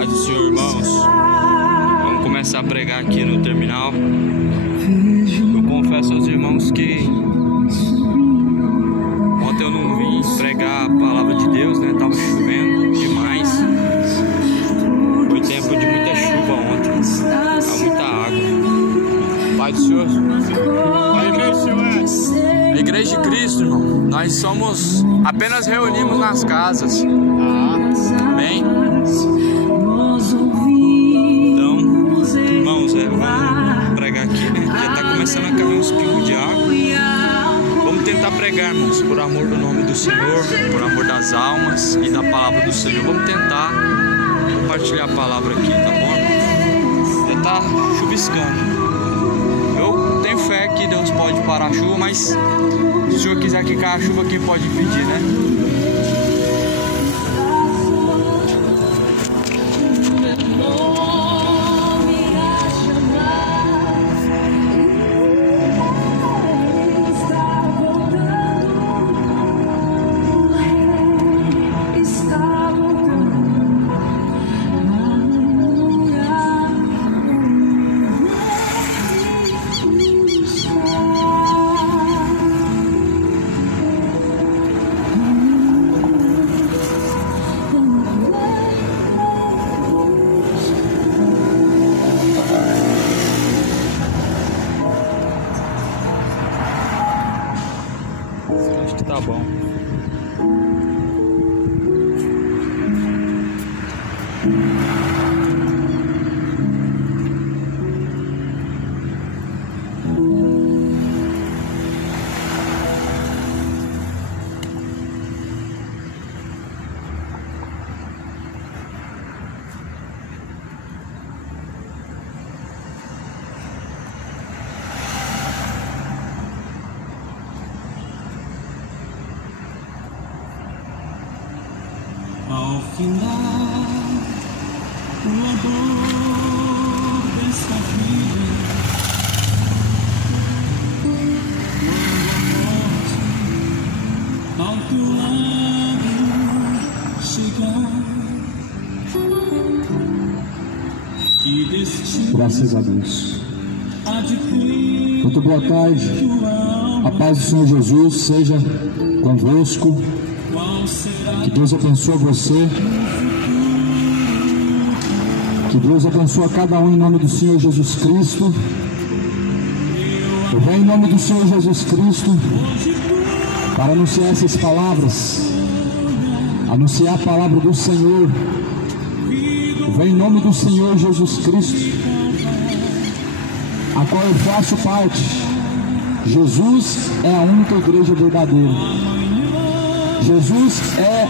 Paz do Senhor, irmãos. Vamos começar a pregar aqui no terminal. Eu confesso aos irmãos que ontem eu não vim pregar a palavra de Deus, né? Tava chovendo demais. Foi tempo de muita chuva ontem. Há muita água. Paz do Senhor. A Igreja de Cristo, irmão. Nós somos, apenas reunimos nas casas. Amém? Então, irmãos, vamos pregar aqui, né? Já está começando a cair uns pingos de água. Vamos tentar pregar, irmãos, por amor do nome do Senhor, por amor das almas e da palavra do Senhor. Vamos tentar compartilhar a palavra aqui, tá bom, irmãos? Já está chuviscando. Eu tenho fé que Deus pode parar a chuva, mas se o Senhor quiser que caia a chuva aqui, pode pedir, né? Acho que tá bom. Ao final, o amor desta vida, quando a morte ao teu lado chegar, que destino. Graças a Deus. Muito boa tarde. A paz do Senhor Jesus seja convosco. Que Deus abençoe você. Que Deus abençoe a cada um em nome do Senhor Jesus Cristo. Eu venho em nome do Senhor Jesus Cristo para anunciar essas palavras, anunciar a palavra do Senhor. Eu venho em nome do Senhor Jesus Cristo, a qual eu faço parte. Jesus é a única igreja verdadeira. Jesus é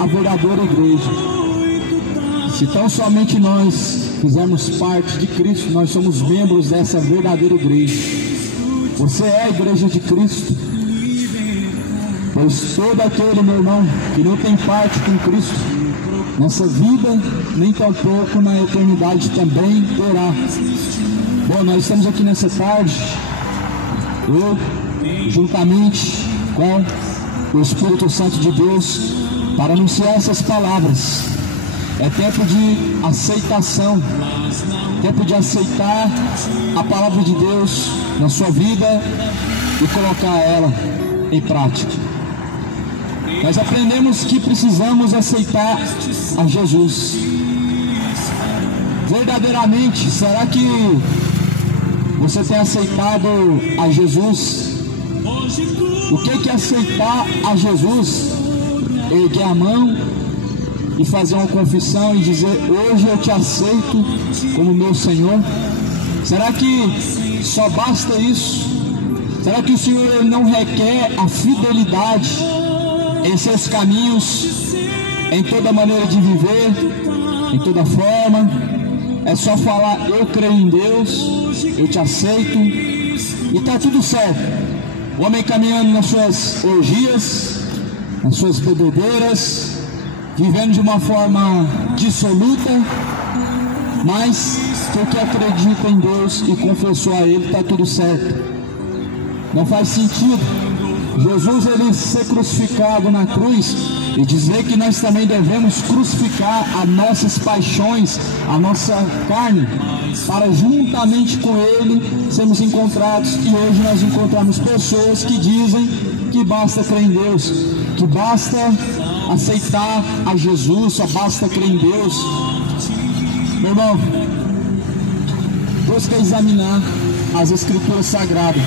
a verdadeira igreja. Se tão somente nós fizermos parte de Cristo, nós somos membros dessa verdadeira igreja. Você é a igreja de Cristo. Pois todo aquele, meu irmão, que não tem parte com Cristo, nessa vida, nem tampouco na eternidade também terá. Bom, nós estamos aqui nessa tarde, eu, juntamente com o Espírito Santo de Deus, para anunciar essas palavras. É tempo de aceitação, tempo de aceitar a palavra de Deus na sua vida e colocar ela em prática. Nós aprendemos que precisamos aceitar a Jesus. Verdadeiramente, será que você tem aceitado a Jesus? O que é aceitar a Jesus? Erguer a mão e fazer uma confissão e dizer: hoje eu te aceito como meu Senhor. Será que só basta isso? Será que o Senhor não requer a fidelidade em seus caminhos, em toda maneira de viver, em toda forma? É só falar: eu creio em Deus, eu te aceito, e está tudo certo. O homem caminhando nas suas orgias, nas suas bebedeiras, vivendo de uma forma dissoluta, mas porque acredita em Deus e confessou a Ele, está tudo certo. Não faz sentido Jesus ele ser crucificado na cruz e dizer que nós também devemos crucificar as nossas paixões, a nossa carne, para juntamente com Ele sermos encontrados. E hoje nós encontramos pessoas que dizem que basta crer em Deus, que basta aceitar a Jesus, só basta crer em Deus. Meu irmão, Deus quer examinar as Escrituras Sagradas.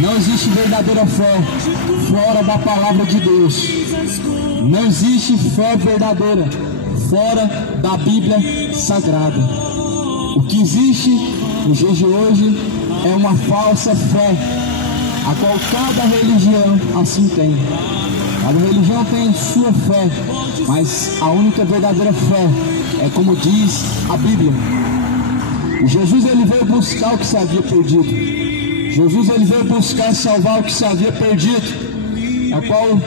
Não existe verdadeira fé fora da palavra de Deus. Não existe fé verdadeira fora da Bíblia Sagrada. O que existe nos dias de hoje é uma falsa fé, a qual cada religião assim tem. Cada religião tem sua fé, mas a única verdadeira fé é como diz a Bíblia. E Jesus, ele veio buscar o que se havia perdido. Jesus, ele veio buscar salvar o que se havia perdido, a qual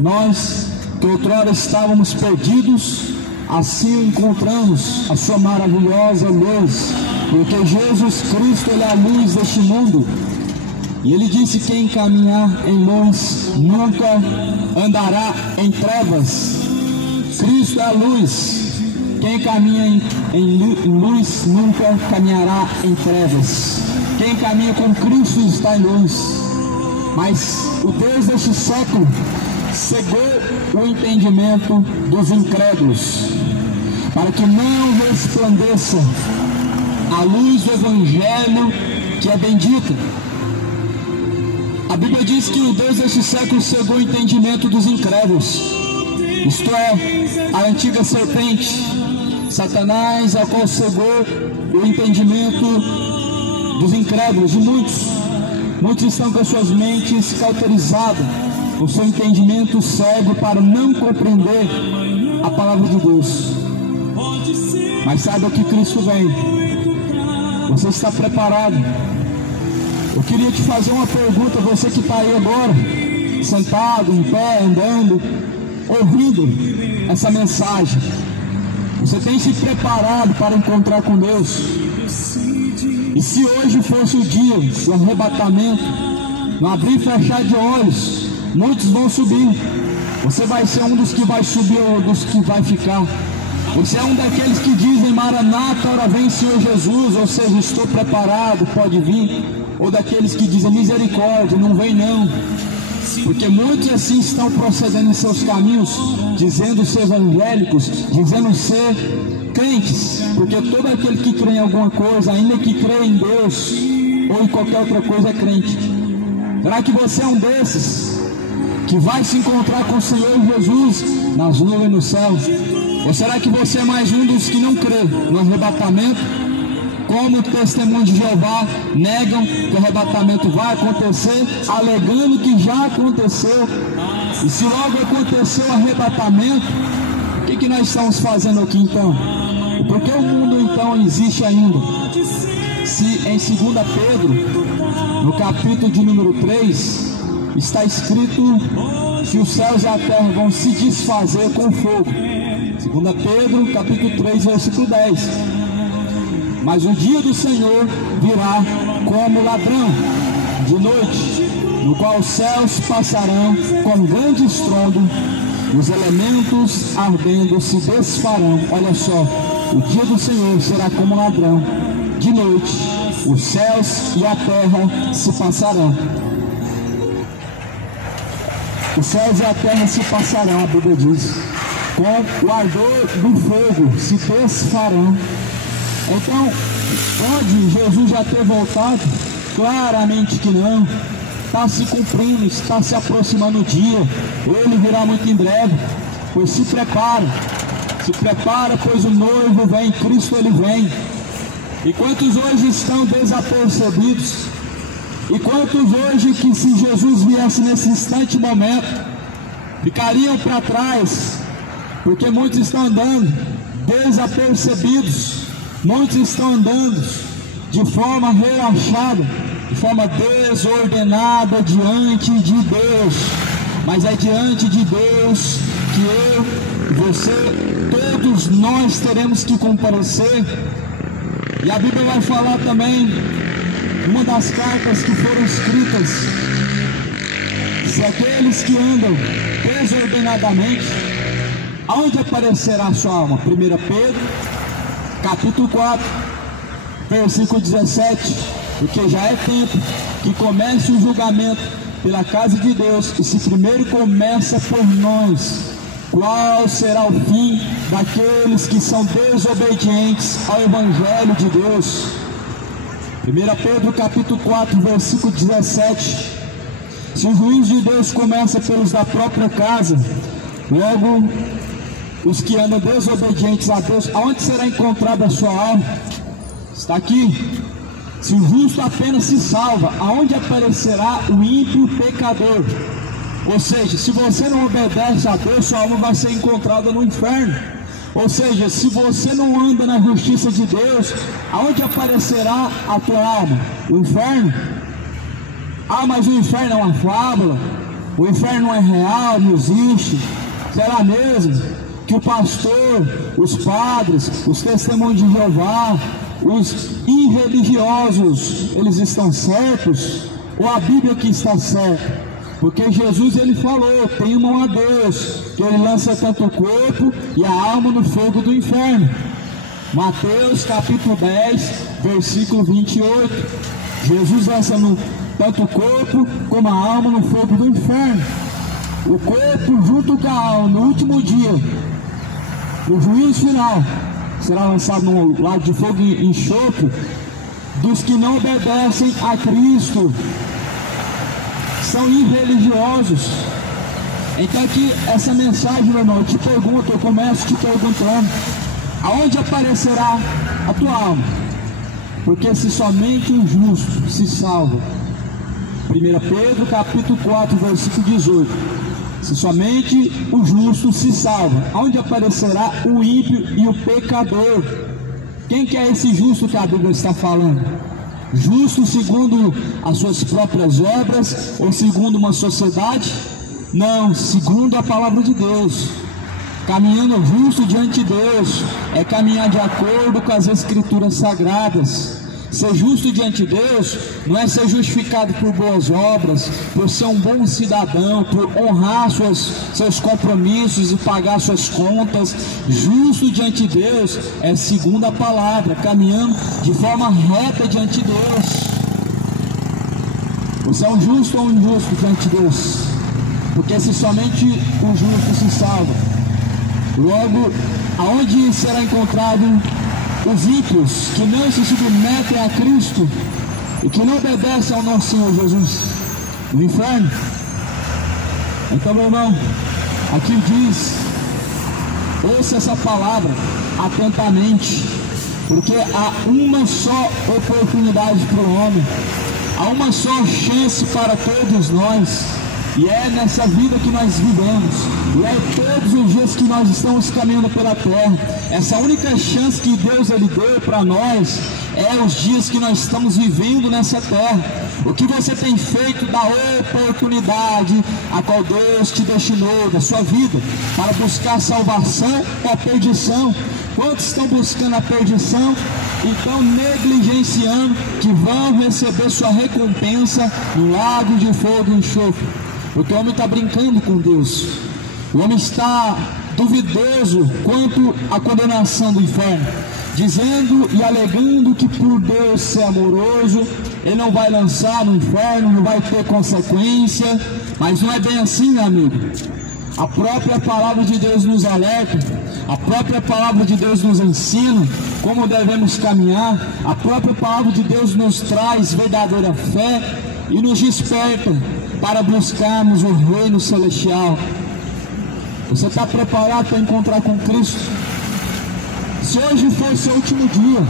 nós, que outrora estávamos perdidos, assim encontramos a sua maravilhosa luz, porque Jesus Cristo, ele é a luz deste mundo. E ele disse que quem caminhar em luz nunca andará em trevas. Cristo é a luz. Quem caminha em luz nunca caminhará em trevas. Quem caminha com Cristo está em luz. Mas o Deus deste século cegou o entendimento dos incrédulos, para que não resplandeça a luz do Evangelho que é bendita. A Bíblia diz que o Deus deste século cegou o entendimento dos incrédulos, isto é, a antiga serpente, Satanás, a qual cegou o entendimento dos incrédulos. E muitos estão com as suas mentes cauterizadas, o seu entendimento cego para não compreender a palavra de Deus. Mas saiba que Cristo vem. Você está preparado? Eu queria te fazer uma pergunta, você que está aí agora, sentado, em pé, andando, ouvindo essa mensagem. Você tem se preparado para encontrar com Deus? E se hoje fosse o dia do arrebatamento, no abrir e fechar de olhos, muitos vão subir. Você vai ser um dos que vai subir ou dos que vai ficar. Você é um daqueles que dizem: Maranata, ora vem Senhor Jesus, ou seja, estou preparado, pode vir. Ou daqueles que dizem: misericórdia, não vem não. Porque muitos assim estão procedendo em seus caminhos, dizendo ser evangélicos, dizendo ser crentes, porque todo aquele que crê em alguma coisa, ainda que crê em Deus ou em qualquer outra coisa, é crente. Será que você é um desses que vai se encontrar com o Senhor Jesus nas nuvens no céu? Ou será que você é mais um dos que não crê no arrebatamento? Como o testemunho de Jeová negam que o arrebatamento vai acontecer, alegando que já aconteceu. E se logo aconteceu o arrebatamento, o que nós estamos fazendo aqui então? Por que o mundo então existe ainda? Se em 2 Pedro, no capítulo de número 3, está escrito que os céus e a terra vão se desfazer com fogo. 2 Pedro, capítulo 3, versículo 10. Mas o dia do Senhor virá como ladrão de noite, no qual os céus passarão com grande estrondo, e os elementos ardendo se desfarão. Olha só, o dia do Senhor será como ladrão de noite, os céus e a terra se passarão. Os céus e a terra se passarão, a Bíblia diz, com o ardor do fogo se desfarão. Então, pode Jesus já ter voltado? Claramente que não. Está se cumprindo, está se aproximando o dia. Ele virá muito em breve. Pois se prepara, pois o noivo vem, Cristo ele vem. E quantos hoje estão desapercebidos? E quantos hoje que se Jesus viesse nesse instante momento, ficariam para trás? Porque muitos estão andando desapercebidos. Muitos estão andando de forma relaxada, de forma desordenada diante de Deus. Mas é diante de Deus que eu, você, todos nós teremos que comparecer. E a Bíblia vai falar também, uma das cartas que foram escritas Se aqueles que andam desordenadamente, aonde aparecerá a sua alma? 1 Pedro, capítulo 4, versículo 17. Porque já é tempo que comece o julgamento pela casa de Deus, e se primeiro começa por nós, qual será o fim daqueles que são desobedientes ao Evangelho de Deus? 1 Pedro capítulo 4, versículo 17. Se o juízo de Deus começa pelos da própria casa, logo os que andam desobedientes a Deus, aonde será encontrada a sua alma? Está aqui. Se o justo apenas se salva, aonde aparecerá o ímpio pecador? Ou seja, se você não obedece a Deus, sua alma vai ser encontrada no inferno. Ou seja, se você não anda na justiça de Deus, aonde aparecerá a tua alma? O inferno? Ah, mas o inferno é uma fábula, o inferno não é real, não existe. Será mesmo que o pastor, os padres, os testemunhos de Jeová, os irreligiosos, eles estão certos? Ou a Bíblia que está certa? Porque Jesus, ele falou: temam a Deus, que ele lança tanto o corpo e a alma no fogo do inferno. Mateus capítulo 10, versículo 28. Jesus lança tanto o corpo como a alma no fogo do inferno. O corpo junto com a alma, no último dia, no juízo final, será lançado no lago de fogo e enxofre dos que não obedecem a Cristo, são irreligiosos. Então aqui, essa mensagem, meu irmão, eu te pergunto, eu começo te perguntando: aonde aparecerá a tua alma? Porque se somente o justo se salva, 1 Pedro capítulo 4, versículo 18, se somente o justo se salva, aonde aparecerá o ímpio e o pecador? Quem que é esse justo que a Bíblia está falando? Justo segundo as suas próprias obras ou segundo uma sociedade? Não, segundo a palavra de Deus. Caminhando justo diante de Deus é caminhar de acordo com as Escrituras Sagradas. Ser justo diante de Deus não é ser justificado por boas obras, por ser um bom cidadão, por honrar seus compromissos e pagar suas contas. Justo diante de Deus é segundo a palavra, caminhando de forma reta diante de Deus. Você é um justo ou um injusto diante de Deus? Porque se somente o justo se salva, logo, aonde será encontrado os ímpios que não se submetem a Cristo e que não obedecem ao nosso Senhor Jesus? No inferno. Então, meu irmão, aqui diz: ouça essa palavra atentamente, porque há uma só oportunidade para o homem, há uma só chance para todos nós, e é nessa vida que nós vivemos, e é todos os dias que nós estamos caminhando pela terra. Essa única chance que Deus ele deu para nós é os dias que nós estamos vivendo nessa terra. O que você tem feito da oportunidade a qual Deus te destinou da sua vida para buscar a salvação ou a perdição? Quantos estão buscando a perdição e estão negligenciando que vão receber sua recompensa no lago de fogo e enxofre? Porque o homem está brincando com Deus. O homem está duvidoso quanto à condenação do inferno, dizendo e alegando que por Deus ser amoroso, ele não vai lançar no inferno, não vai ter consequência. Mas não é bem assim, meu amigo. A própria palavra de Deus nos alerta, a própria palavra de Deus nos ensina como devemos caminhar, a própria palavra de Deus nos traz verdadeira fé e nos desperta para buscarmos o reino celestial. Você está preparado para encontrar com Cristo? Se hoje for seu último dia,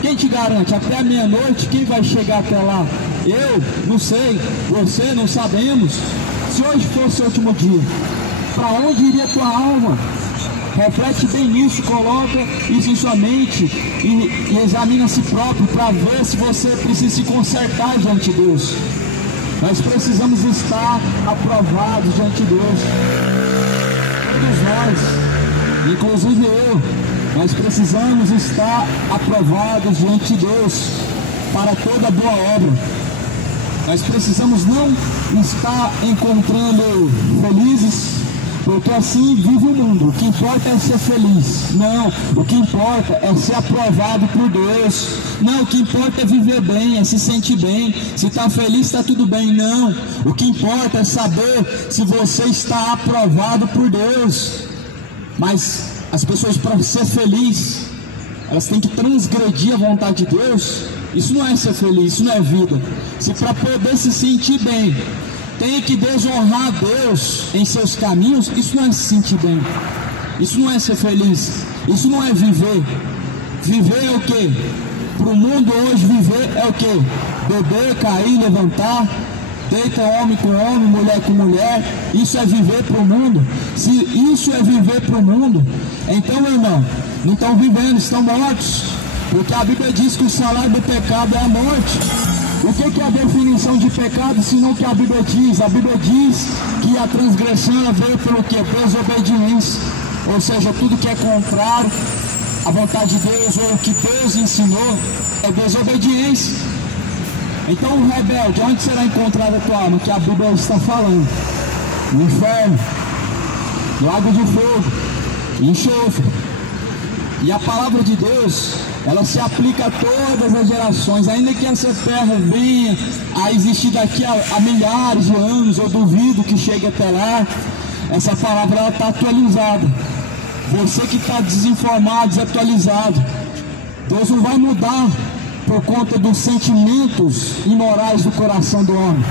quem te garante? Até a meia-noite, quem vai chegar até lá? Eu? Não sei. Você? Não sabemos. Se hoje for seu último dia, para onde iria tua alma? Reflete bem nisso, coloca isso em sua mente e examina a si próprio para ver se você precisa se consertar diante de Deus. Nós precisamos estar aprovados diante de Deus. Todos nós, inclusive eu, nós precisamos estar aprovados diante de Deus para toda boa obra. Nós precisamos não está encontrando felizes, porque assim vive o mundo. O que importa é ser feliz. Não, o que importa é ser aprovado por Deus. Não, o que importa é viver bem, é se sentir bem. Se está feliz, está tudo bem. Não, o que importa é saber se você está aprovado por Deus. Mas as pessoas, para ser feliz, elas têm que transgredir a vontade de Deus. Isso não é ser feliz, isso não é vida. Se para poder se sentir bem tem que desonrar Deus em seus caminhos, isso não é se sentir bem, isso não é ser feliz, isso não é viver. Viver é o que? Para o mundo hoje viver é o que? Beber, cair, levantar, deita homem com homem, mulher com mulher. Isso é viver para o mundo? Se isso é viver para o mundo, então, meu irmão, não estão vivendo, estão mortos, porque a Bíblia diz que o salário do pecado é a morte. O que é a definição de pecado, senão que a Bíblia diz? A Bíblia diz que a transgressão veio pelo que? Desobediência. Ou seja, tudo que é contrário à vontade de Deus ou o que Deus ensinou é desobediência. Então o rebelde, onde será encontrada a tua alma? Que a Bíblia está falando: no inferno, lago de fogo, enxofre. E a palavra de Deus, ela se aplica a todas as gerações. Ainda que essa terra venha a existir daqui a milhares de anos, eu duvido que chegue até lá, essa palavra está atualizada. Você que está desinformado, desatualizado, Deus não vai mudar por conta dos sentimentos imorais do coração do homem.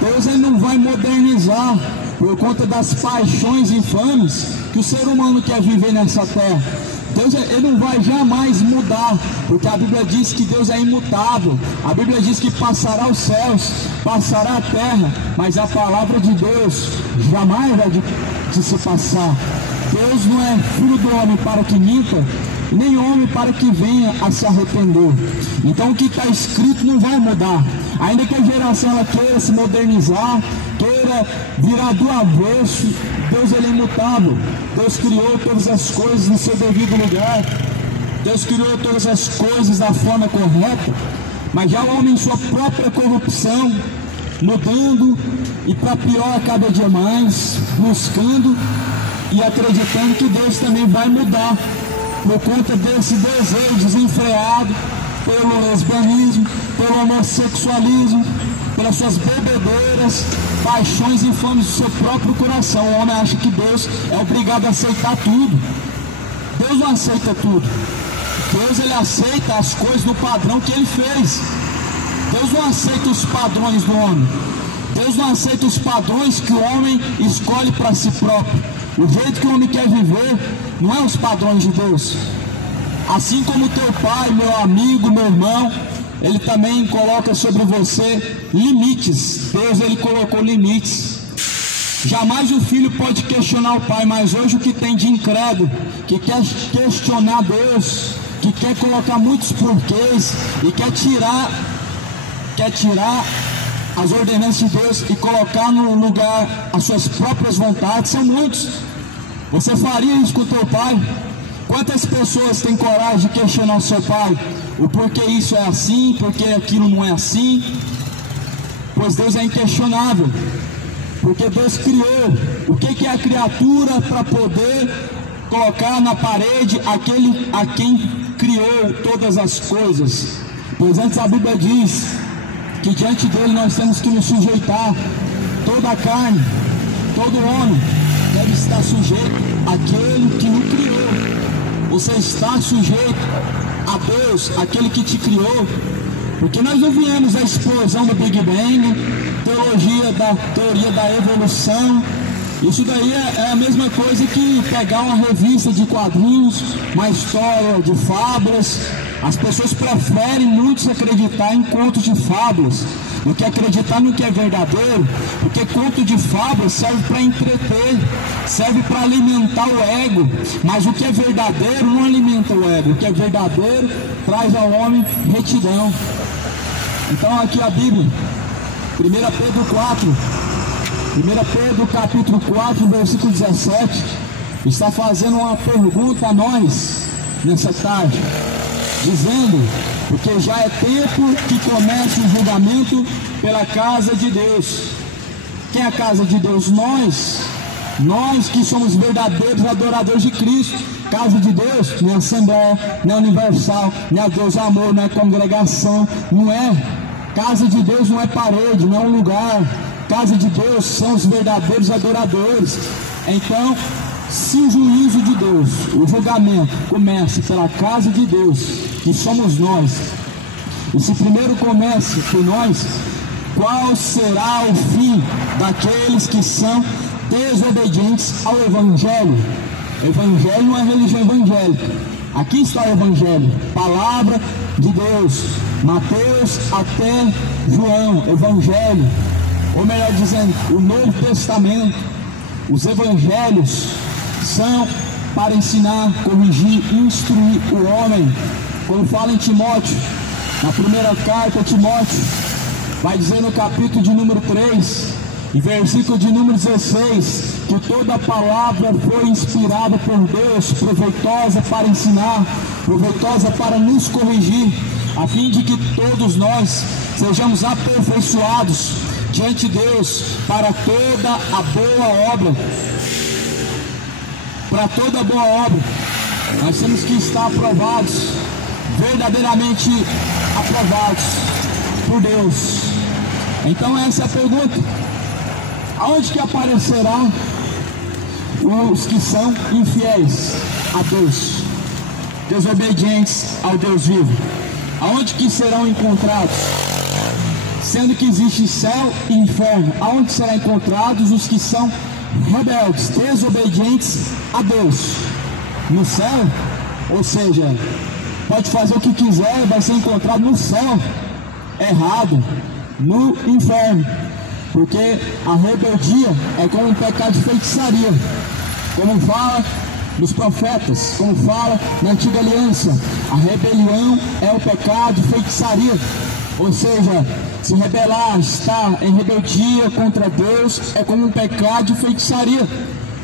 Deus ele não vai modernizar por conta das paixões infames que o ser humano quer viver nessa terra. Deus ele não vai jamais mudar, porque a Bíblia diz que Deus é imutável. A Bíblia diz que passará os céus, passará a terra, mas a palavra de Deus jamais vai de se passar. Deus não é filho do homem para que minta, nem homem para que venha a se arrepender. Então o que está escrito não vai mudar. Ainda que a geração ela queira se modernizar, queira virar do avesso, Deus ele é imutável. Deus criou todas as coisas no seu devido lugar. Deus criou todas as coisas da forma correta. Mas já o homem em sua própria corrupção, mudando e para pior cada dia mais, buscando e acreditando que Deus também vai mudar por conta desse desejo desenfreado pelo lesbianismo, pelo homossexualismo, pelas suas bebedeiras, paixões infames do seu próprio coração. O homem acha que Deus é obrigado a aceitar tudo. Deus não aceita tudo. Deus ele aceita as coisas no padrão que ele fez. Deus não aceita os padrões do homem. Deus não aceita os padrões que o homem escolhe para si próprio. O jeito que o homem quer viver não é os padrões de Deus. Assim como teu pai, meu amigo, meu irmão, ele também coloca sobre você limites. Deus ele colocou limites. Jamais o filho pode questionar o pai, mas hoje o que tem de incrédulo, que quer questionar Deus, que quer colocar muitos porquês e quer tirar as ordenanças de Deus e colocar no lugar as suas próprias vontades, são muitos. Você faria isso com o teu pai? Quantas pessoas têm coragem de questionar o seu pai? O porquê isso é assim, porquê aquilo não é assim? Pois Deus é inquestionável. Porque Deus criou. O que é a criatura para poder colocar na parede aquele a quem criou todas as coisas? Pois antes a Bíblia diz que diante dele nós temos que nos sujeitar. Toda a carne, todo homem deve estar sujeito àquele que o criou. Você está sujeito a Deus, aquele que te criou. Porque nós não viemos da explosão do Big Bang, teoria da evolução. Isso daí é a mesma coisa que pegar uma revista de quadrinhos, uma história de fábulas. As pessoas preferem muito acreditar em contos de fábulas do que acreditar no que é verdadeiro, porque conto de fábulas serve para entreter, serve para alimentar o ego, mas o que é verdadeiro não alimenta o ego. O que é verdadeiro traz ao homem retidão. Então aqui a Bíblia, 1 Pedro capítulo 4, versículo 17, está fazendo uma pergunta a nós nessa tarde, dizendo: porque já é tempo que comece o julgamento pela casa de Deus. Quem é a casa de Deus? Nós que somos verdadeiros adoradores de Cristo. Casa de Deus não é assembleia, não é universal, não é Deus amor, não é congregação, não é. Casa de Deus não é parede, não é um lugar. Casa de Deus são os verdadeiros adoradores. Então, se o juízo de Deus, o julgamento começa pela casa de Deus, que somos nós, e se primeiro começa por nós, qual será o fim daqueles que são desobedientes ao Evangelho? Evangelho não é religião evangélica. Aqui está o Evangelho, palavra de Deus, Mateus até João, Evangelho, ou melhor dizendo, o Novo Testamento. Os Evangelhos são para ensinar, corrigir, instruir o homem. Como fala em Timóteo, na primeira carta a Timóteo, vai dizer no capítulo de número 3, e versículo de número 16, que toda palavra foi inspirada por Deus, proveitosa para ensinar, proveitosa para nos corrigir, a fim de que todos nós sejamos aperfeiçoados diante de Deus para toda a boa obra. Para toda boa obra, nós temos que estar aprovados, verdadeiramente aprovados por Deus. Então essa é a pergunta: aonde que aparecerá os que são infiéis a Deus, desobedientes ao Deus vivo? Aonde que serão encontrados? Sendo que existe céu e inferno, aonde serão encontrados os que são rebeldes, desobedientes a Deus? No céu? Ou seja, pode fazer o que quiser, vai ser encontrado no céu. Errado, no inferno. Porque a rebeldia é como um pecado de feitiçaria, como fala nos profetas, como fala na antiga aliança. A rebelião é o pecado de feitiçaria. Ou seja, se rebelar, estar em rebeldia contra Deus, é como um pecado de feitiçaria.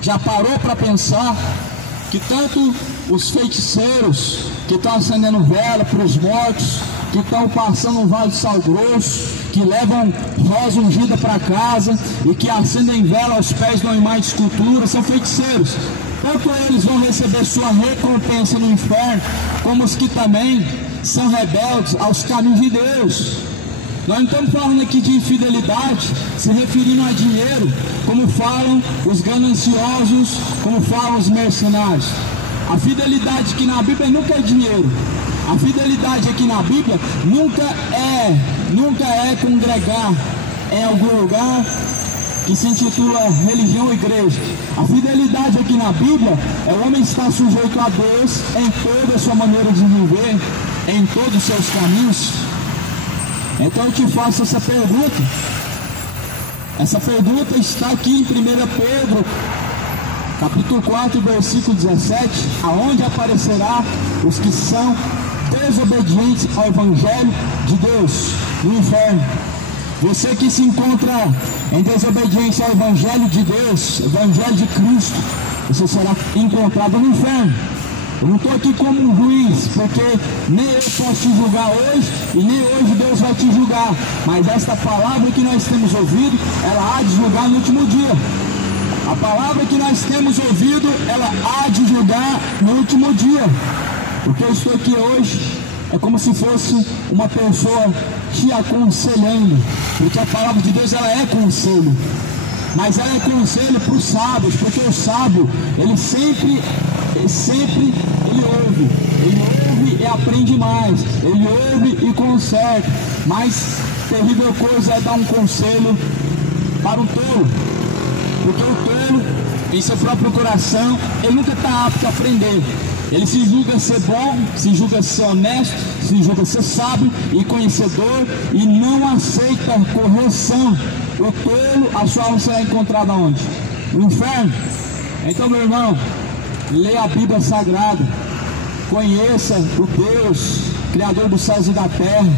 Já parou para pensar que tanto os feiticeiros que estão acendendo vela para os mortos, que estão passando um vale de sal grosso, que levam rosa ungida para casa e que acendem vela aos pés de uma imagem de escultura, são feiticeiros. Tanto eles vão receber sua recompensa no inferno, como os que também são rebeldes aos caminhos de Deus. Nós não estamos falando aqui de infidelidade, se referindo a dinheiro, como falam os gananciosos, como falam os mercenários. A fidelidade aqui na Bíblia nunca é dinheiro. A fidelidade aqui na Bíblia nunca é congregar em algum lugar que se intitula religião ou igreja. A fidelidade aqui na Bíblia é o homem estar sujeito a Deus em toda a sua maneira de viver, em todos os seus caminhos. Então eu te faço essa pergunta. Essa pergunta está aqui em 1 Pedro, capítulo 4, versículo 17, aonde aparecerá os que são desobedientes ao Evangelho de Deus no inferno. Você que se encontra em desobediência ao Evangelho de Deus, Evangelho de Cristo, você será encontrado no inferno. Eu não estou aqui como um juiz, porque nem eu posso te julgar hoje e nem hoje Deus vai te julgar. Mas esta palavra que nós temos ouvido, ela há de julgar no último dia. A palavra que nós temos ouvido, ela há de julgar no último dia. O que eu estou aqui hoje é como se fosse uma pessoa te aconselhando, porque a palavra de Deus, ela é conselho. Mas ela é conselho para os sábios, porque o sábio, ele sempre ouve e aprende mais, ele ouve e conserta. Mas terrível coisa é dar um conselho para o tolo, porque o tolo, em seu próprio coração, ele nunca está apto a aprender. Ele se julga ser bom, se julga ser honesto, se julga ser sábio e conhecedor e não aceita correção. O tolo, a sua alma será encontrada onde? No inferno. Então, meu irmão, leia a Bíblia Sagrada, conheça o Deus, Criador dos céus e da terra.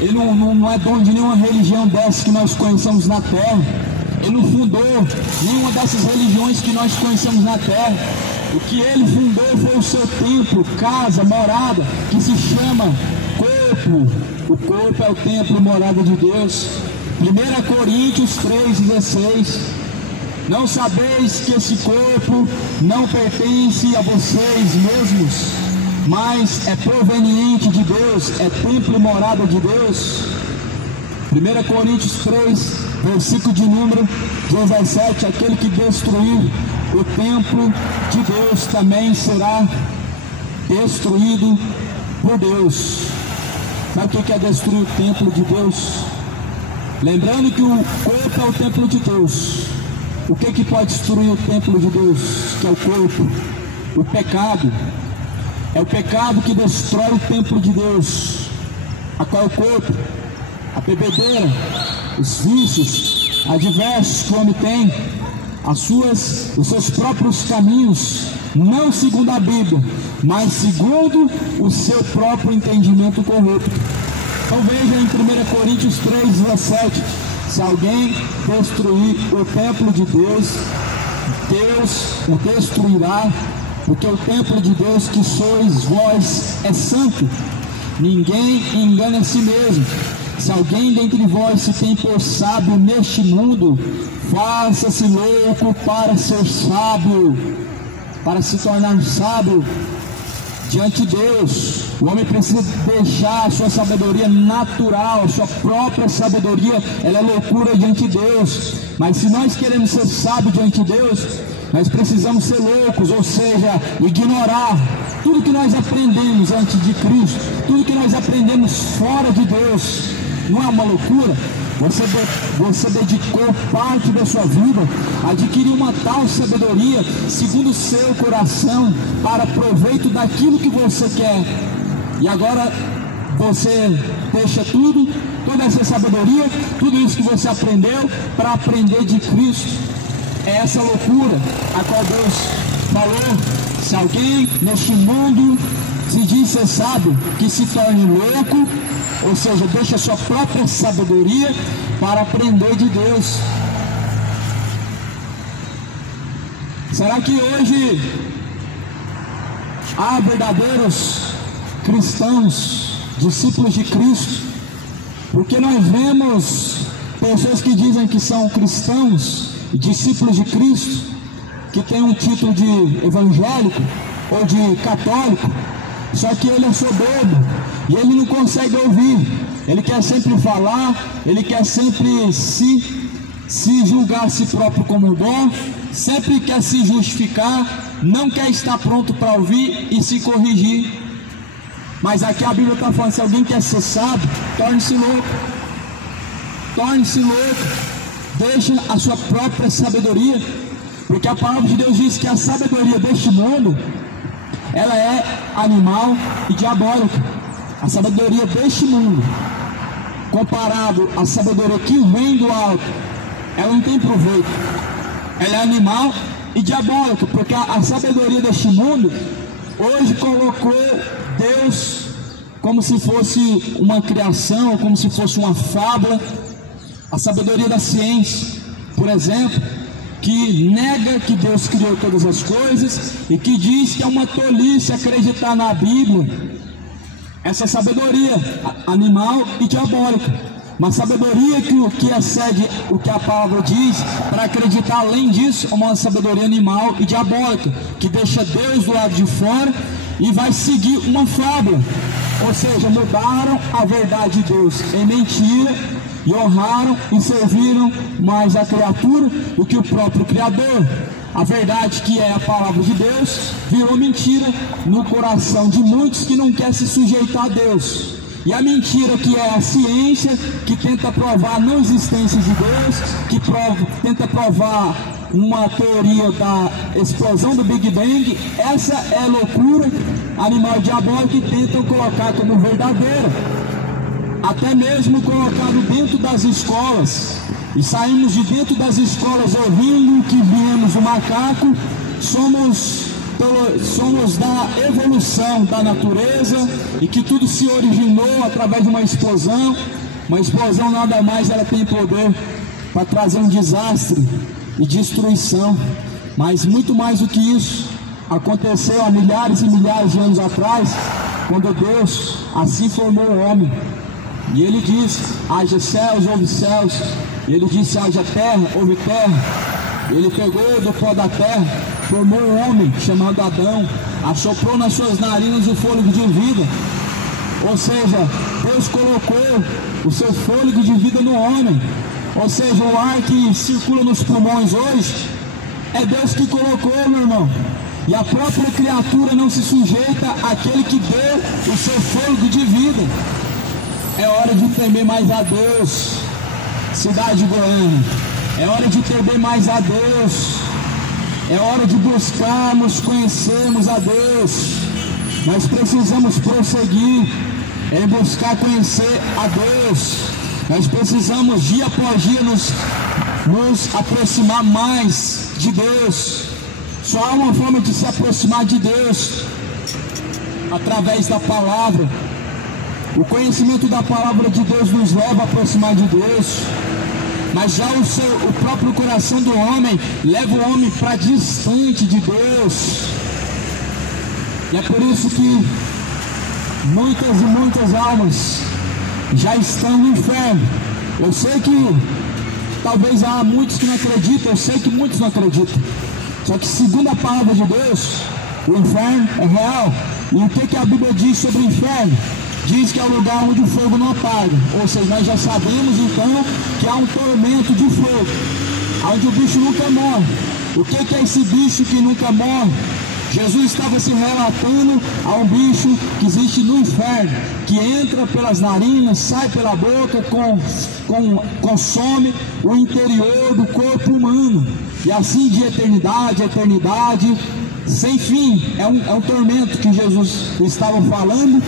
Ele não é dono de nenhuma religião dessas que nós conhecemos na terra. Ele não fundou nenhuma dessas religiões que nós conhecemos na terra. O que ele fundou foi o seu templo, casa, morada, que se chama corpo. O corpo é o templo, morada de Deus. 1 Coríntios 3,16. Não sabeis que esse corpo não pertence a vocês mesmos, mas é proveniente de Deus, é templo e morada de Deus? 1 Coríntios 3, versículo de número 17. Aquele que destruir o templo de Deus também será destruído por Deus. Sabe o que é destruir o templo de Deus? Lembrando que o corpo é o templo de Deus. O que pode destruir o templo de Deus? Que é o corpo. O pecado. É o pecado que destrói o templo de Deus. A qual é o corpo? A bebedeira, os vícios adversos que o homem tem, os seus próprios caminhos, não segundo a Bíblia, mas segundo o seu próprio entendimento corrupto. Então veja em 1 Coríntios 3,17, se alguém destruir o templo de Deus, Deus o destruirá, porque o templo de Deus que sois vós é santo. Ninguém engana a si mesmo. Se alguém dentre vós se tem por sábio neste mundo, faça-se louco para ser sábio, para se tornar sábio diante de Deus. O homem precisa deixar a sua sabedoria natural, a sua própria sabedoria, ela é loucura diante de Deus. Mas se nós queremos ser sábios diante de Deus, nós precisamos ser loucos, ou seja, ignorar tudo que nós aprendemos antes de Cristo, tudo que nós aprendemos fora de Deus. Não é uma loucura? Você dedicou parte da sua vida a adquirir uma tal sabedoria segundo o seu coração, para proveito daquilo que você quer. E agora você deixa toda essa sabedoria, tudo isso que você aprendeu, para aprender de Cristo. É essa loucura a qual Deus falou: se alguém neste mundo se diz ser sábio, que se torne louco, ou seja, deixa a sua própria sabedoria para aprender de Deus. Será que hoje há verdadeiros cristãos, discípulos de Cristo? Porque nós vemos pessoas que dizem que são cristãos, discípulos de Cristo, que tem um título de evangélico ou de católico, só que ele é soberbo e ele não consegue ouvir. Ele quer sempre falar, ele quer sempre se julgar a si próprio como bom, sempre quer se justificar, não quer estar pronto para ouvir e se corrigir. Mas aqui a Bíblia está falando: se alguém quer ser sábio, torne-se louco. Torne-se louco. Deixe a sua própria sabedoria, porque a palavra de Deus diz que a sabedoria deste mundo, ela é animal e diabólica. A sabedoria deste mundo, comparado à sabedoria que vem do alto, ela não tem proveito. Ela é animal e diabólica, porque a sabedoria deste mundo hoje colocou Deus como se fosse uma criação, como se fosse uma fábula. A sabedoria da ciência, por exemplo, que nega que Deus criou todas as coisas e que diz que é uma tolice acreditar na Bíblia. Essa sabedoria animal e diabólica, uma sabedoria que excede o que a palavra diz, para acreditar além disso, uma sabedoria animal e diabólica, que deixa Deus do lado de fora e vai seguir uma fábula, ou seja, mudaram a verdade de Deus em mentira e honraram e serviram mais a criatura do que o próprio Criador. A verdade, que é a palavra de Deus, virou mentira no coração de muitos que não querem se sujeitar a Deus. E a mentira, que é a ciência, que tenta provar a não existência de Deus, que tenta provar uma teoria da explosão do Big Bang, essa é a loucura animal diabólica que tentam colocar como verdadeira. Até mesmo colocado dentro das escolas. E saímos de dentro das escolas ouvindo que viemos do macaco, somos da evolução da natureza, e que tudo se originou através de uma explosão. Uma explosão nada mais, ela tem poder para trazer um desastre e destruição. Mas muito mais do que isso aconteceu há milhares e milhares de anos atrás, quando Deus assim formou o homem. E ele disse: haja céus, houve céus. E ele disse: haja terra, houve terra. Ele pegou do pó da terra, formou um homem chamado Adão, assoprou nas suas narinas o fôlego de vida. Ou seja, Deus colocou o seu fôlego de vida no homem. Ou seja, o ar que circula nos pulmões hoje é Deus que colocou, meu irmão. E a própria criatura não se sujeita àquele que deu o seu fôlego de vida. É hora de temer mais a Deus, cidade de Goiânia. É hora de temer mais a Deus. É hora de buscarmos, conhecermos a Deus. Nós precisamos prosseguir em buscar conhecer a Deus. Nós precisamos dia após dia nos aproximar mais de Deus. Só há uma forma de se aproximar de Deus: através da palavra. O conhecimento da palavra de Deus nos leva a aproximar de Deus. Mas já o próprio coração do homem leva o homem para distante de Deus. E é por isso que muitas e muitas almas já estão no inferno. Eu sei que talvez há muitos que não acreditam, eu sei que muitos não acreditam. Só que segundo a palavra de Deus, o inferno é real. E o que a Bíblia diz sobre o inferno? Diz que é o lugar onde o fogo não apaga. Ou seja, nós já sabemos então que há um tormento de fogo, onde o bicho nunca morre. O que é esse bicho que nunca morre? Jesus estava se relatando a um bicho que existe no inferno, que entra pelas narinas, sai pela boca, consome o interior do corpo humano. E assim de eternidade a eternidade, sem fim. É um tormento que Jesus estava falando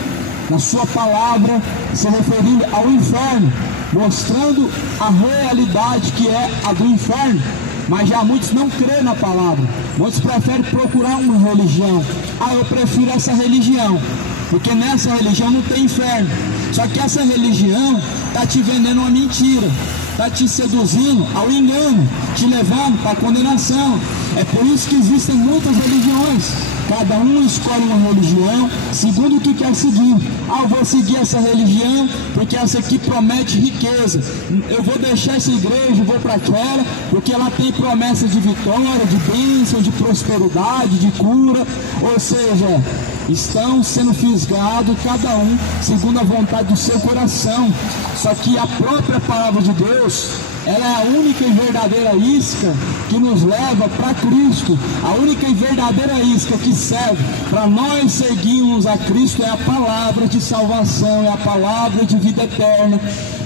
na sua palavra, se referindo ao inferno, mostrando a realidade que é a do inferno. Mas já muitos não creem na palavra. Muitos preferem procurar uma religião. Eu prefiro essa religião, porque nessa religião não tem inferno. Só que essa religião está te vendendo uma mentira, está te seduzindo ao engano, te levando para a condenação. É por isso que existem muitas religiões. Cada um escolhe uma religião segundo o que quer seguir. Eu vou seguir essa religião porque essa aqui promete riqueza. Eu vou deixar essa igreja, vou para aquela, porque ela tem promessa de vitória, de bênção, de prosperidade, de cura. Ou seja, estão sendo fisgados cada um segundo a vontade do seu coração. Só que a própria palavra de Deus, ela é a única e verdadeira isca que nos leva para Cristo. A única e verdadeira isca que serve para nós seguirmos a Cristo é a palavra de salvação, é a palavra de vida eterna.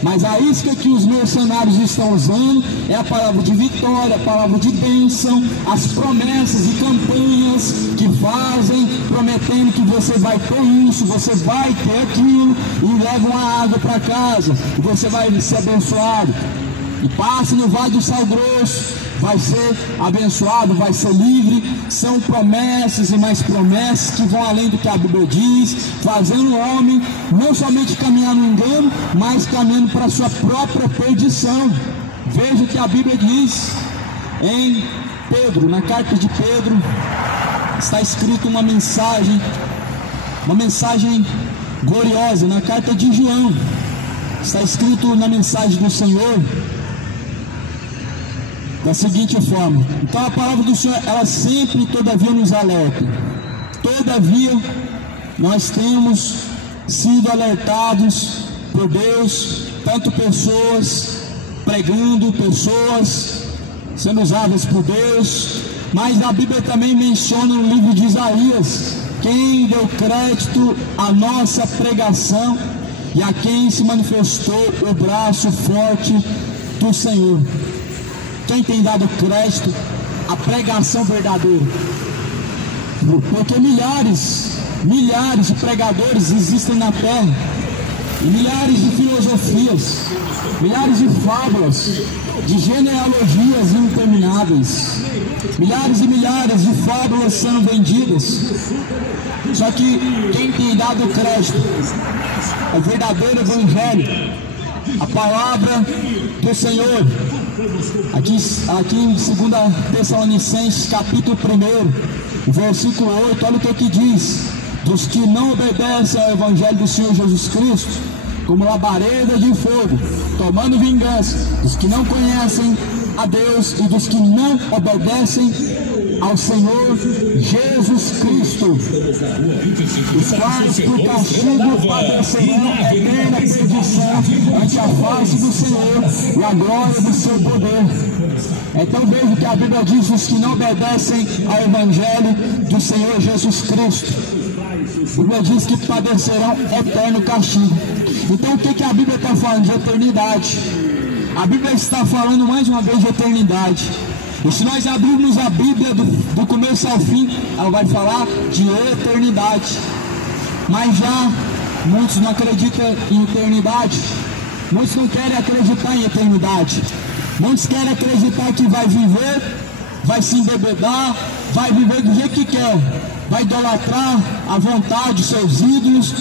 Mas a isca que os mercenários estão usando é a palavra de vitória, a palavra de bênção, as promessas e campanhas que fazem, prometendo que você vai ter isso, você vai ter aquilo, e levam a água para casa, e você vai ser abençoado. E passe no vale do sal grosso, vai ser abençoado, vai ser livre. São promessas e mais promessas que vão além do que a Bíblia diz, fazendo o homem não somente caminhar no engano, mas caminhando para a sua própria perdição. Veja o que a Bíblia diz em Pedro, na carta de Pedro, está escrito uma mensagem gloriosa. Na carta de João, está escrito na mensagem do Senhor da seguinte forma: então a palavra do Senhor, ela sempre, todavia, nos alerta. Todavia, nós temos sido alertados por Deus, tanto pessoas pregando, pessoas sendo usadas por Deus, mas a Bíblia também menciona no livro de Isaías quem deu crédito à nossa pregação e a quem se manifestou o braço forte do Senhor. Quem tem dado crédito à pregação verdadeira? Porque milhares de pregadores existem na terra, e milhares de filosofias, milhares de fábulas, de genealogias intermináveis, milhares e milhares de fábulas sendo vendidas. Só que quem tem dado crédito ao verdadeiro evangelho, a palavra do Senhor, aqui em 2 Tessalonicenses capítulo 1, versículo 8, olha o que diz: dos que não obedecem ao evangelho do Senhor Jesus Cristo, como labareda de fogo, tomando vingança dos que não conhecem a Deus e dos que não obedecem ao Senhor Jesus Cristo, os quais por castigo padecerão eterna perdição ante a face do Senhor e a glória do seu poder. Então veja que a Bíblia diz: os que não obedecem ao Evangelho do Senhor Jesus Cristo, a Bíblia diz que padecerão eterno castigo. Então o que a Bíblia está falando? De eternidade. A Bíblia está falando mais uma vez de eternidade. E se nós abrirmos a Bíblia do começo ao fim, ela vai falar de eternidade. Mas já muitos não acreditam em eternidade. Muitos não querem acreditar em eternidade. Muitos querem acreditar que vai viver, vai se embebedar, vai viver do jeito que quer, vai idolatrar à vontade os seus ídolos,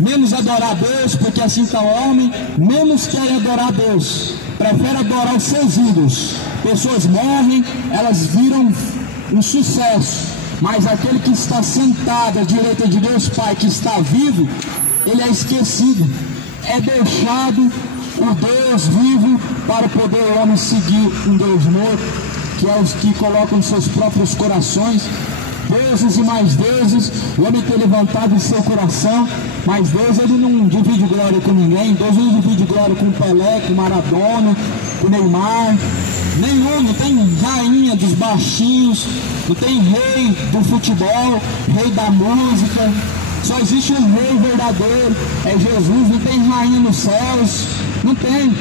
menos adorar a Deus, porque assim está o homem, menos querem adorar a Deus, prefere adorar os seus ídolos. Pessoas morrem, elas viram um sucesso, mas aquele que está sentado à direita de Deus Pai, que está vivo, ele é esquecido, é deixado o Deus vivo para poder o homem seguir um Deus morto, que é os que colocam seus próprios corações, deuses e mais deuses. O homem tem levantado em seu coração, mas Deus, ele não divide glória com ninguém. Deus não divide glória com Pelé, com Maradona, com Neymar, nenhum. Não tem rainha dos baixinhos, não tem rei do futebol, rei da música. Só existe um rei verdadeiro, é Jesus. Não tem rainha nos céus, não tem,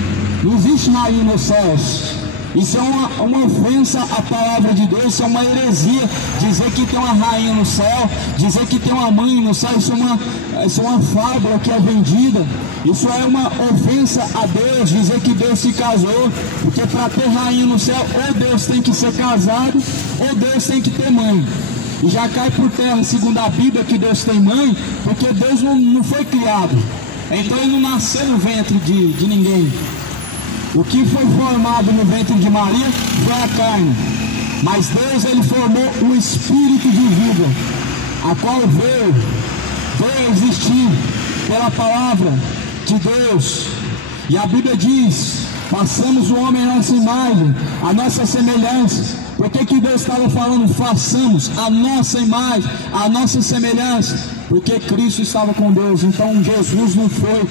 não existe rainha nos céus. Isso é uma ofensa à palavra de Deus, isso é uma heresia. Dizer que tem uma rainha no céu, dizer que tem uma mãe no céu, isso é uma fábula que é vendida. Isso é uma ofensa a Deus, dizer que Deus se casou, porque para ter rainha no céu, ou Deus tem que ser casado, ou Deus tem que ter mãe. E já cai por terra, segundo a Bíblia, que Deus tem mãe, porque Deus não foi criado. Então ele não nasceu no ventre de ninguém. O que foi formado no ventre de Maria foi a carne, mas Deus, ele formou o espírito de vida, a qual veio a existir pela palavra de Deus. E a Bíblia diz: façamos o homem a nossa imagem, a nossa semelhança. Por que Deus estava falando façamos a nossa imagem, a nossa semelhança? Porque Cristo estava com Deus. Então Jesus não foi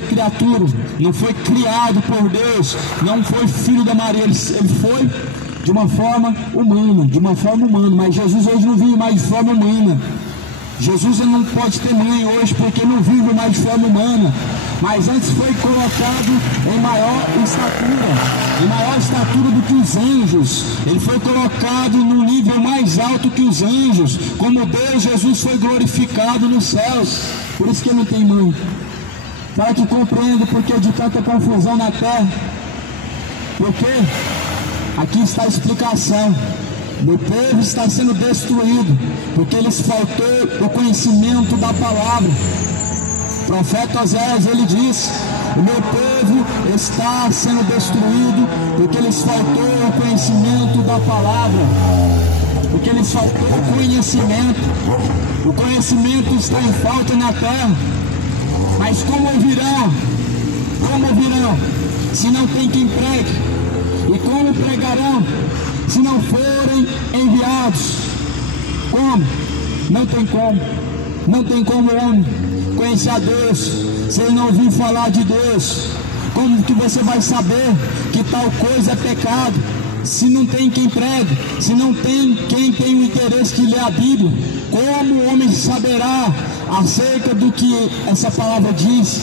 criatura, não foi criado por Deus, não foi filho da Maria, ele foi de uma forma humana, mas Jesus hoje não vive mais de forma humana. Jesus não pode ter mãe hoje porque não vive mais de forma humana, mas antes foi colocado em maior estatura do que os anjos. Ele foi colocado no nível mais alto que os anjos. Como Deus, Jesus foi glorificado nos céus, por isso que ele não tem mãe. Para que compreenda porque de tanta confusão na terra. Porque aqui está a explicação. Meu povo está sendo destruído porque lhes faltou o conhecimento da palavra. O profeta Oséias, ele diz: o meu povo está sendo destruído porque lhes faltou o conhecimento da palavra. Porque lhes faltou o conhecimento. O conhecimento está em falta na terra. Mas como ouvirão se não tem quem pregue? E como pregarão se não forem enviados? Como? Não tem como o homem conhecer a Deus se ele não ouvir falar de Deus. Como que você vai saber que tal coisa é pecado se não tem quem pregue, se não tem quem tem o interesse de ler a Bíblia? Como o homem saberá acerca do que essa palavra diz,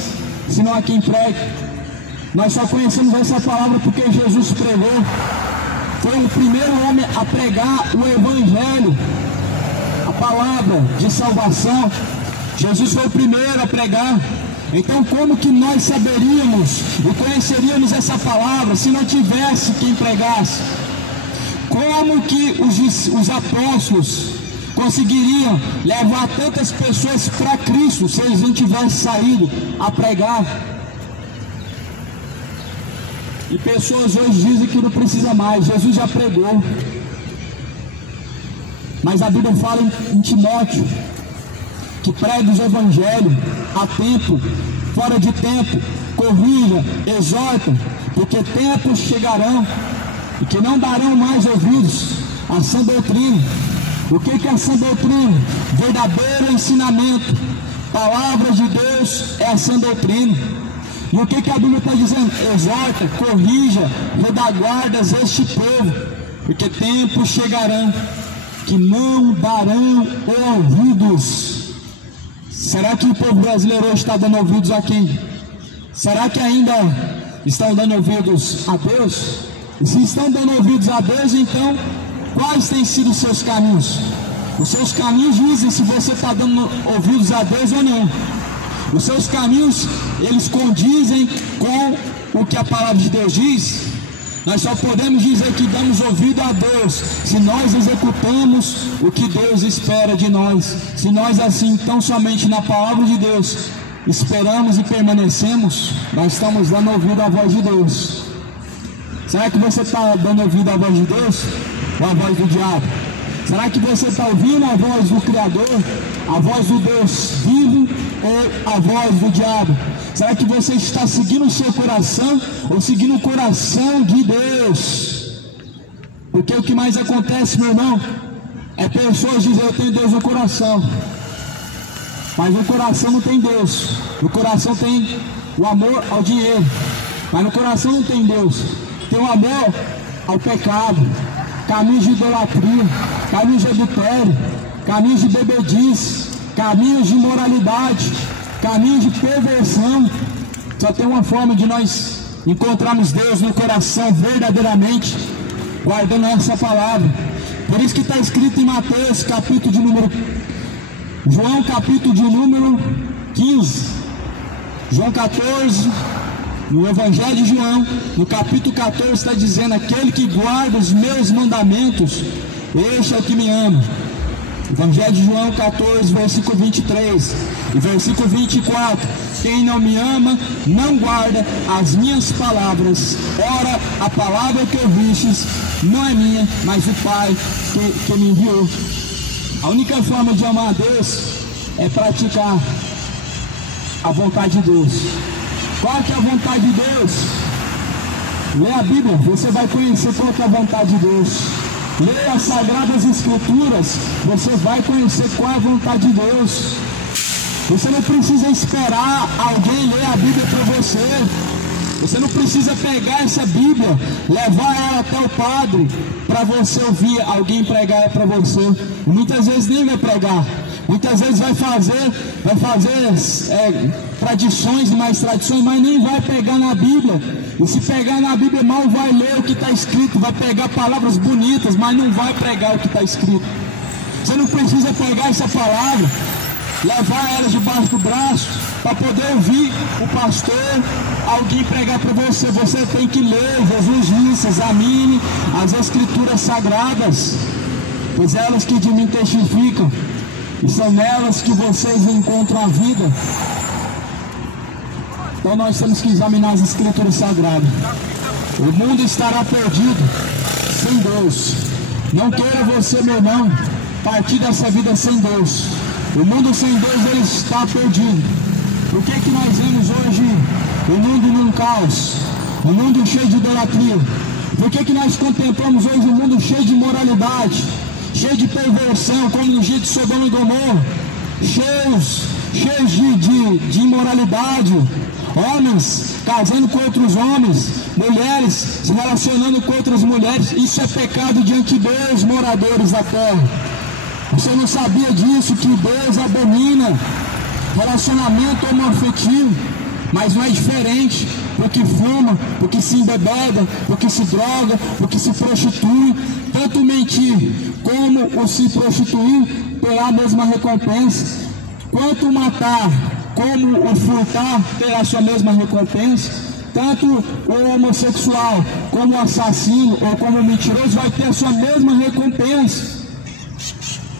se não há quem pregue? Nós só conhecemos essa palavra porque Jesus pregou. Foi o primeiro homem a pregar o Evangelho, a palavra de salvação. Jesus foi o primeiro a pregar. Então como que nós saberíamos e conheceríamos essa palavra se não tivesse quem pregasse? Como que os apóstolos conseguiriam levar tantas pessoas para Cristo se eles não tivessem saído a pregar? E pessoas hoje dizem que não precisa mais, Jesus já pregou. Mas a Bíblia fala em Timóteo que pregue o Evangelho a tempo fora de tempo, corrija, exorta, porque tempos chegarão e que não darão mais ouvidos à sã doutrina. O que é a sã doutrina? Verdadeiro ensinamento. Palavra de Deus é a sã doutrina. E o que a Bíblia está dizendo? Exorta, corrija, redaguardas este povo, porque tempos chegarão que não darão ouvidos. Será que o povo brasileiro hoje está dando ouvidos a quem? Será que ainda estão dando ouvidos a Deus? E se estão dando ouvidos a Deus, então quais têm sido os seus caminhos? Os seus caminhos dizem se você está dando ouvidos a Deus ou não. Os seus caminhos, eles condizem com o que a palavra de Deus diz. Nós só podemos dizer que damos ouvido a Deus se nós executamos o que Deus espera de nós. Se nós assim, tão somente na palavra de Deus, esperamos e permanecemos, nós estamos dando ouvido à voz de Deus. Será que você está dando ouvido à voz de Deus ou à voz do diabo? Será que você está ouvindo a voz do Criador, a voz do Deus vivo ou a voz do diabo? Será que você está seguindo o seu coração ou seguindo o coração de Deus? Porque o que mais acontece, meu irmão, é pessoas dizerem: eu tenho Deus no coração, mas no coração não tem Deus. No coração tem o amor ao dinheiro, mas no coração não tem Deus. Tem o amor ao pecado, caminhos de idolatria, caminhos de adultério, caminhos de bebedice, caminhos de imoralidade, caminhos de perversão. Só tem uma forma de nós encontrarmos Deus no coração verdadeiramente, guardando essa palavra. Por isso que está escrito em Mateus, capítulo de número João, capítulo de número 15, João 14, no Evangelho de João, no capítulo 14, está dizendo: aquele que guarda os meus mandamentos, este é o que me ama. Evangelho de João 14, versículo 23 e versículo 24: quem não me ama, não guarda as minhas palavras. Ora, a palavra que ouvistes não é minha, mas o Pai que me enviou. A única forma de amar a Deus é praticar a vontade de Deus. Qual que é a vontade de Deus? Lê a Bíblia, você vai conhecer qual que é a vontade de Deus. Leia as Sagradas Escrituras, você vai conhecer qual é a vontade de Deus. Você não precisa esperar alguém ler a Bíblia para você. Você não precisa pegar essa Bíblia, levar ela até o padre para você ouvir alguém pregar para você. Muitas vezes nem vai pregar, muitas vezes vai fazer tradições e mais tradições, mas nem vai pegar na Bíblia. E se pegar na Bíblia, mal vai ler o que está escrito, vai pegar palavras bonitas, mas não vai pregar o que está escrito. Você não precisa pegar essa palavra, levar ela debaixo do braço para poder ouvir o pastor, alguém pregar para você. Você tem que ler. Jesus disse: examine as Escrituras Sagradas, pois elas que de mim testificam, e são nelas que vocês encontram a vida. Então nós temos que examinar as Escrituras Sagradas. O mundo estará perdido sem Deus. Não queira você, meu irmão, partir dessa vida sem Deus. O mundo sem Deus, ele está perdido. Por que nós vemos hoje o mundo num caos, um mundo cheio de idolatria? Por que nós contemplamos hoje um mundo cheio de imoralidade, cheio de perversão, como no dia de Sodoma e Gomorra, cheios de imoralidade, homens casando com outros homens, mulheres se relacionando com outras mulheres? Isso é pecado diante de Deus, moradores da terra. Você não sabia disso, que Deus abomina relacionamento homoafetivo? Mas não é diferente porque fuma, porque se embebeda, porque se droga, porque se prostitui. Tanto mentir como o se prostituir terá a mesma recompensa. Quanto matar como o furtar terá a sua mesma recompensa. Tanto o homossexual como o assassino ou como o mentiroso vai ter a sua mesma recompensa.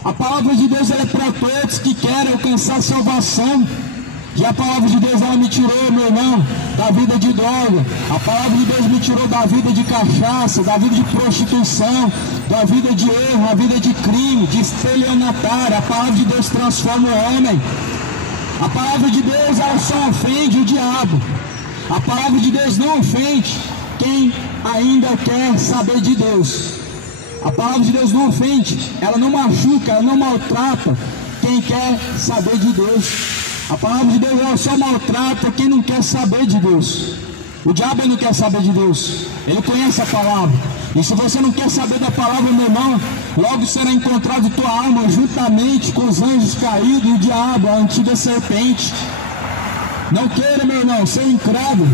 A palavra de Deus é para todos que querem alcançar a salvação. E a palavra de Deus, ela me tirou, meu irmão, da vida de droga. A palavra de Deus me tirou da vida de cachaça, da vida de prostituição, da vida de erro, da vida de crime, de estelionatário. A palavra de Deus transforma o homem. A palavra de Deus, ela só ofende o diabo. A palavra de Deus não ofende quem ainda quer saber de Deus. A palavra de Deus não ofende, ela não machuca, ela não maltrata quem quer saber de Deus. A palavra de Deus, ela só maltrata quem não quer saber de Deus. O diabo não quer saber de Deus, ele conhece a palavra. E se você não quer saber da palavra, meu irmão, logo será encontrado tua alma juntamente com os anjos caídos e o diabo, a antiga serpente. Não queira, meu irmão, ser incrédulo,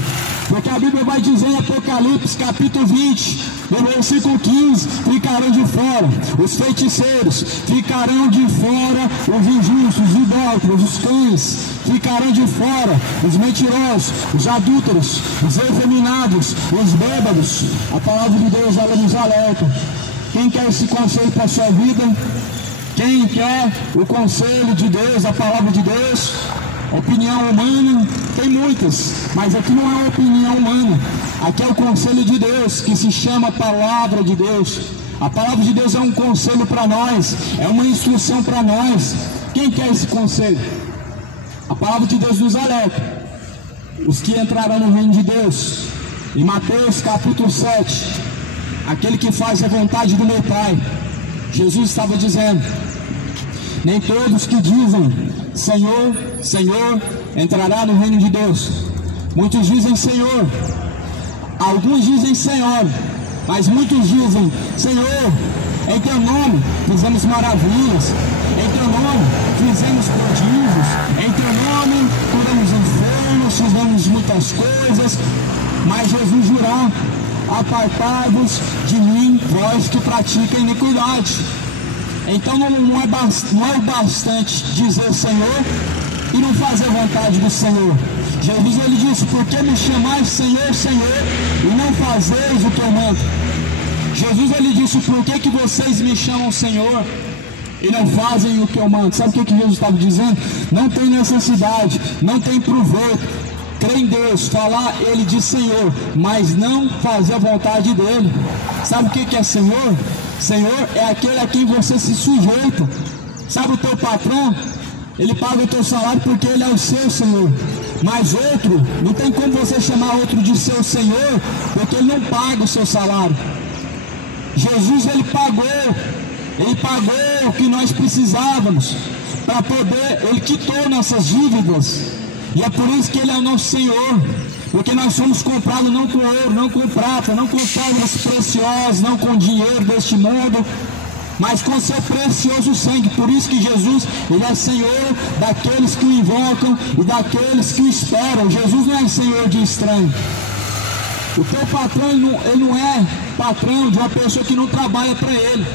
porque a Bíblia vai dizer em Apocalipse capítulo 20, no versículo 15, ficarão de fora os feiticeiros, ficarão de fora os injustos, os idólatras, os cães, ficarão de fora os mentirosos, os adúlteros, os efeminados, os bêbados. A palavra de Deus, ela nos alerta. Quem quer esse conselho para a sua vida? Quem quer o conselho de Deus, a palavra de Deus? Opinião humana, tem muitas, mas aqui não é uma opinião humana, aqui é o conselho de Deus, que se chama Palavra de Deus. A palavra de Deus é um conselho para nós, é uma instrução para nós. Quem quer esse conselho? A palavra de Deus nos alerta, os que entrarão no reino de Deus. Em Mateus capítulo 7, aquele que faz a vontade do meu Pai, Jesus estava dizendo: nem todos que dizem Senhor, Senhor, entrará no reino de Deus. Muitos dizem Senhor, alguns dizem Senhor, mas muitos dizem Senhor, em teu nome fizemos maravilhas, em teu nome fizemos prodígios, em teu nome curamos enfermos, fizemos muitas coisas. Mas Jesus jurou: apartai-vos de mim, vós que praticam iniquidade. Então não é o bastante dizer Senhor e não fazer a vontade do Senhor. Jesus, ele disse: por que me chamais Senhor, Senhor, e não fazeis o que eu mando? Jesus, ele disse: por que vocês me chamam Senhor e não fazem o que eu mando? Sabe o que Jesus estava dizendo? Não tem necessidade, não tem proveito crer em Deus, falar ele de Senhor, mas não fazer a vontade dele. Sabe o que é Senhor? Senhor é aquele a quem você se sujeita. Sabe o teu patrão? Ele paga o teu salário porque ele é o seu Senhor. Mas outro, não tem como você chamar outro de seu Senhor, porque ele não paga o seu salário. Jesus, ele pagou o que nós precisávamos para poder, ele quitou nossas dívidas. E é por isso que ele é o nosso Senhor. Porque nós somos comprados não com ouro, não com prata, não com pedras preciosas, não com dinheiro deste mundo, mas com seu precioso sangue. Por isso que Jesus, ele é Senhor daqueles que o invocam e daqueles que o esperam. Jesus não é Senhor de estranho. O teu patrão, ele não é patrão de uma pessoa que não trabalha para ele.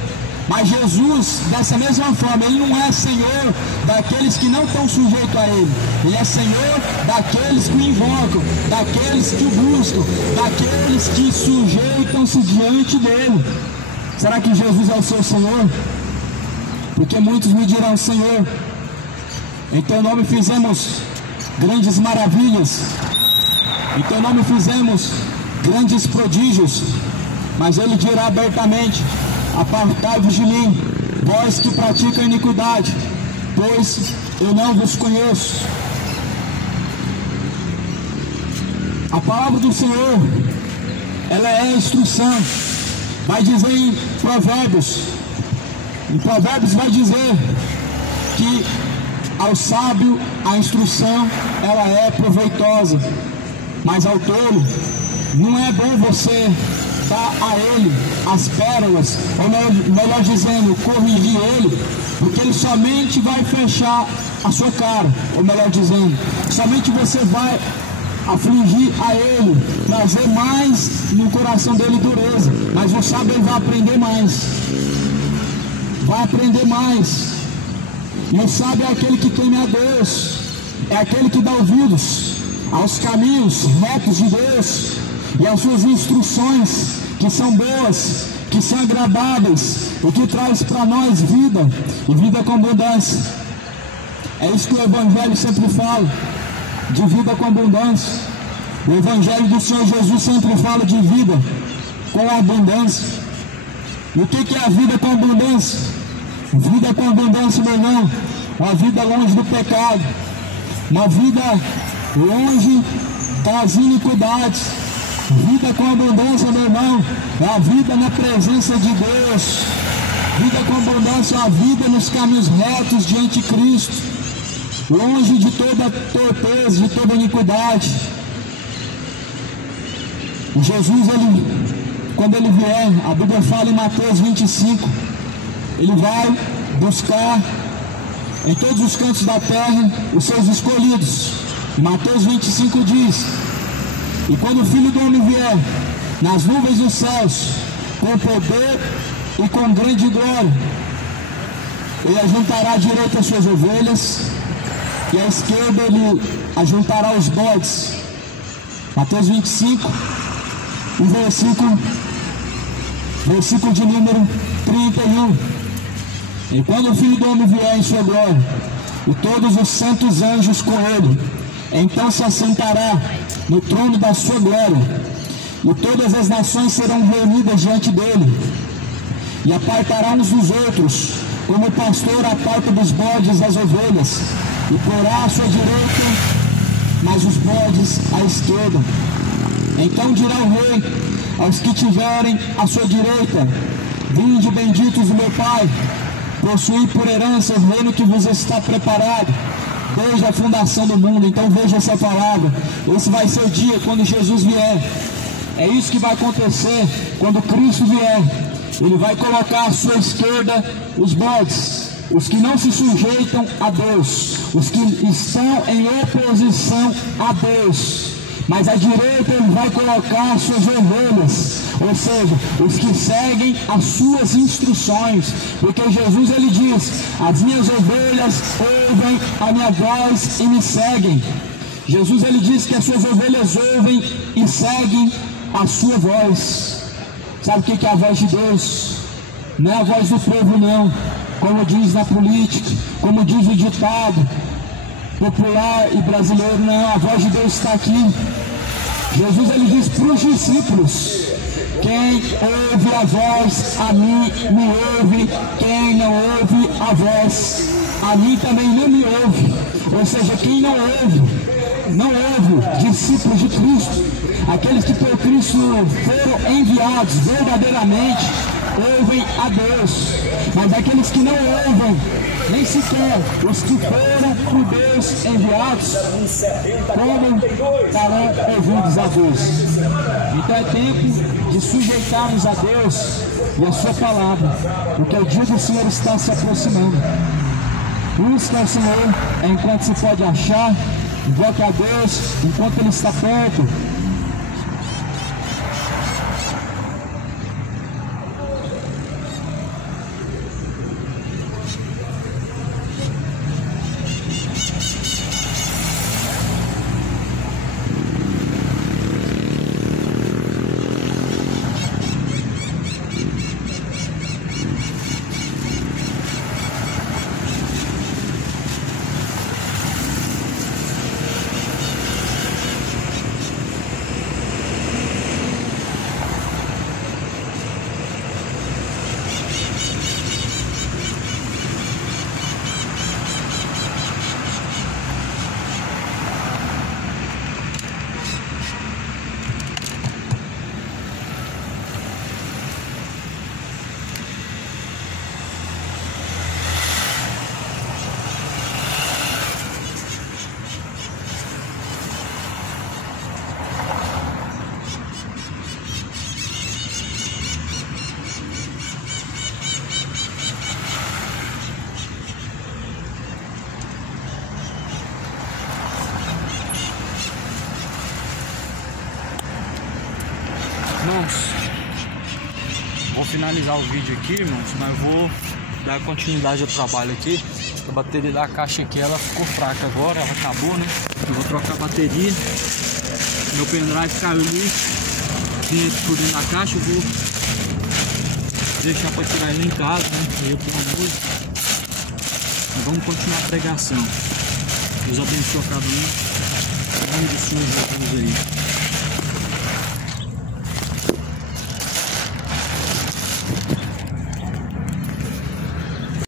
Mas Jesus, dessa mesma forma, ele não é Senhor daqueles que não estão sujeitos a ele. Ele é Senhor daqueles que o invocam, daqueles que o buscam, daqueles que sujeitam-se diante dele. Será que Jesus é o seu Senhor? Porque muitos me dirão: Senhor, em teu nome fizemos grandes maravilhas, em teu nome fizemos grandes prodígios. Mas ele dirá abertamente: apartai-vos de mim, vós que praticam iniquidade, pois eu não vos conheço. A palavra do Senhor, ela é a instrução. Vai dizer em Provérbios vai dizer que ao sábio a instrução, ela é proveitosa, mas ao tolo não é bom você dar a ele as pérolas, ou melhor dizendo, corrigir ele, porque ele somente vai fechar a sua cara, ou melhor dizendo, somente você vai afligir a ele, trazer mais no coração dele dureza, mas o sábio ele vai aprender mais, e o sábio é aquele que teme a Deus, é aquele que dá ouvidos aos caminhos retos de Deus, e as suas instruções, que são boas, que são agradáveis, e que traz para nós vida, e vida com abundância. É isso que o Evangelho sempre fala, de vida com abundância. O Evangelho do Senhor Jesus sempre fala de vida com abundância. E o que é a vida com abundância? Vida com abundância, meu irmão, uma vida longe do pecado, uma vida longe das iniquidades, vida com abundância, meu irmão, é a vida na presença de Deus. Vida com abundância é a vida nos caminhos retos diante de Cristo, longe de toda torpeza, de toda iniquidade. E Jesus, quando ele vier, a Bíblia fala em Mateus 25, ele vai buscar em todos os cantos da terra os seus escolhidos. E Mateus 25 diz: e quando o Filho do Homem vier nas nuvens dos céus, com poder e com grande glória, ele ajuntará à direita as suas ovelhas, e à esquerda ele ajuntará os bodes. Mateus 25, o versículo de número 31. E quando o Filho do Homem vier em sua glória, e todos os santos anjos com ele, então se assentará no trono da sua glória, e todas as nações serão reunidas diante dele, e apartará uns dos outros, como o pastor aparta dos bodes as ovelhas, e porá à sua direita, mas os bodes à esquerda. Então dirá o rei aos que tiverem à sua direita: vinde, benditos do meu Pai, possuí por herança o reino que vos está preparado desde a fundação do mundo. Então veja essa palavra. Esse vai ser o dia quando Jesus vier. É isso que vai acontecer quando Cristo vier. Ele vai colocar à sua esquerda os bodes, os que não se sujeitam a Deus, os que estão em oposição a Deus. Mas à direita ele vai colocar as suas ovelhas, ou seja, os que seguem as suas instruções, porque Jesus ele diz: as minhas ovelhas ouvem a minha voz e me seguem. Jesus ele diz que as suas ovelhas ouvem e seguem a sua voz. Sabe o que é a voz de Deus? Não é a voz do povo não, como diz na política, como diz o ditado popular e brasileiro. Não, a voz de Deus está aqui. Jesus ele diz para os discípulos: quem ouve a voz, a mim me ouve. Quem não ouve a voz, a mim também não me ouve. Ou seja, quem não ouve discípulos de Cristo, aqueles que por Cristo foram enviados verdadeiramente, ouvem a Deus. Mas aqueles que não ouvem, nem sequer os que foram por Deus enviados, como darão ouvidos a Deus. Então é tempo de sujeitarmos a Deus e a sua palavra, porque o dia do Senhor está se aproximando. Busca ao Senhor enquanto se pode achar, invoque a Deus enquanto Ele está perto. Irmãos, vou finalizar o vídeo aqui, irmãos, mas vou dar continuidade ao trabalho aqui. A bateria da caixa aqui, ela ficou fraca agora, ela acabou, né? Eu vou trocar a bateria. Meu pendrive caiu ali, tem aqui por dentro da caixa, eu vou deixar para tirar ele em casa, né? Aí eu ponho a música. Mas vamos continuar a pregação. Deus abençoe a cada um. Em nome do Senhor Jesus aí.